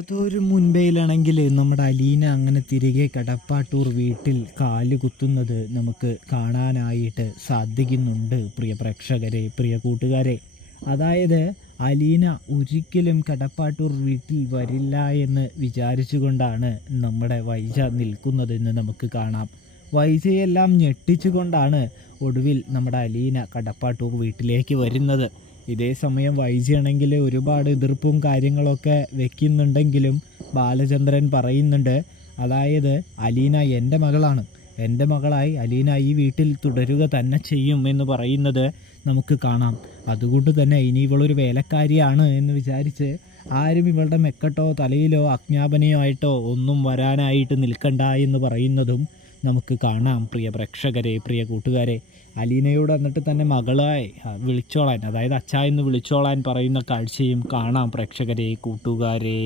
അതൊരു മുൻപേലാണെങ്കിൽ നമ്മുടെ അലീന അങ്ങനെ തിരികെ കടപ്പാട്ടൂർ വീട്ടിൽ കാല് കുത്തുന്നത് നമുക്ക് കാണാനായിട്ട് സാധിക്കുന്നുണ്ട്. പ്രിയ പ്രേക്ഷകരെ, പ്രിയ കൂട്ടുകാരെ, അതായത് അലീന ഒരിക്കലും കടപ്പാട്ടൂർ വീട്ടിൽ വരില്ല എന്ന് വിചാരിച്ചുകൊണ്ടാണ് നമ്മുടെ വൈജ നിൽക്കുന്നതെന്ന് നമുക്ക് കാണാം. വൈജയെല്ലാം ഞെട്ടിച്ചുകൊണ്ടാണ് ഒടുവിൽ നമ്മുടെ അലീന കടപ്പാട്ടൂർ വീട്ടിലേക്ക് വരുന്നത്. ഇതേ സമയം വൈജയാണെങ്കിൽ ഒരുപാട് എതിർപ്പും കാര്യങ്ങളൊക്കെ വെക്കുന്നുണ്ടെങ്കിലും ബാലചന്ദ്രൻ പറയുന്നുണ്ട്, അതായത് അലീന എൻ്റെ മകളാണ്, എൻ്റെ മകളായി അലീന ഈ വീട്ടിൽ തുടരുക തന്നെ ചെയ്യും എന്ന് പറയുന്നത് നമുക്ക് കാണാം. അതുകൊണ്ട് തന്നെ ഇനി ഇവളൊരു വേലക്കാരിയാണ് എന്ന് വിചാരിച്ച് ആരും ഇവളുടെ മെക്കട്ടോ തലയിലോ അജ്ഞാപനയോ ആയിട്ടോ ഒന്നും വരാനായിട്ട് നിൽക്കണ്ട എന്ന് പറയുന്നതും നമുക്ക് കാണാം. പ്രിയ പ്രേക്ഷകരെ, പ്രിയ കൂട്ടുകാരെ, അലീനയോട് എന്നിട്ട് തന്നെ മകളായി വിളിച്ചോളാൻ, അതായത് അച്ഛ എന്ന് വിളിച്ചോളാൻ പറയുന്ന കാഴ്ചയും കാണാം പ്രേക്ഷകരെ, കൂട്ടുകാരെ.